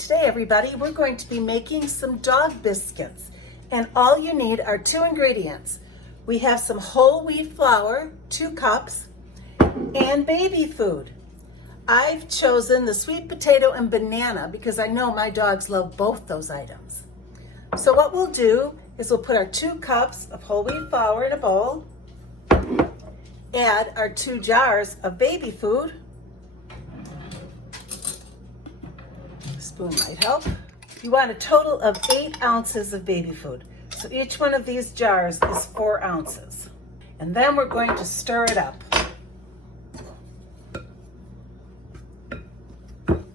today everybody, we're going to be making some dog biscuits. And all you need are 2 ingredients. We have some whole wheat flour, 2 cups, and baby food. I've chosen the sweet potato and banana because I know my dogs love both those items. So what we'll do is we'll put our 2 cups of whole wheat flour in a bowl, add our 2 jars of baby food. Spoon might help. You want a total of 8 ounces of baby food. So each one of these jars is 4 ounces. And then we're going to stir it up.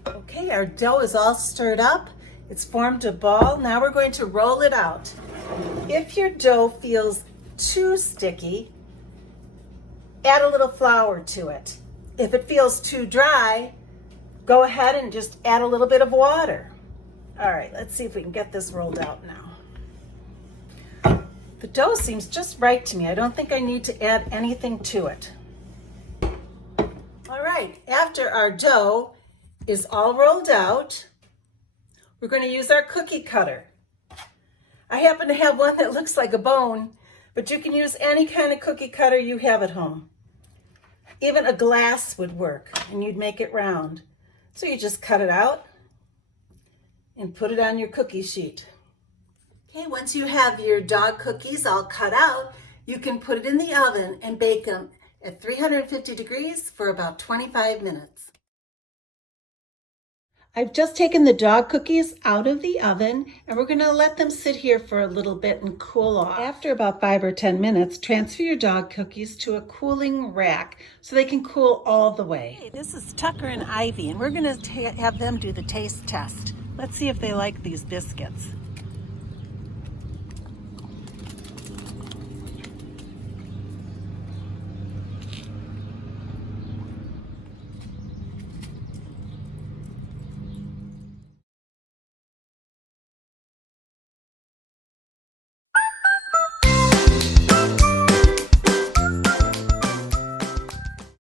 Okay, our dough is all stirred up. It's formed a ball. Now we're going to roll it out. If your dough feels too sticky, add a little flour to it. If it feels too dry, go ahead and just add a little bit of water. All right, let's see if we can get this rolled out now. The dough seems just right to me. I don't think I need to add anything to it. All right, after our dough is all rolled out, we're going to use our cookie cutter. I happen to have one that looks like a bone, but you can use any kind of cookie cutter you have at home. Even a glass would work, and you'd make it round. So you just cut it out and put it on your cookie sheet. Okay, once you have your dog cookies all cut out, you can put it in the oven and bake them at 350 degrees for about 25 minutes. I've just taken the dog cookies out of the oven and we're going to let them sit here for a little bit and cool off. After about 5 or 10 minutes, transfer your dog cookies to a cooling rack so they can cool all the way. Hey, this is Tucker and Ivy and we're going to have them do the taste test. Let's see if they like these biscuits.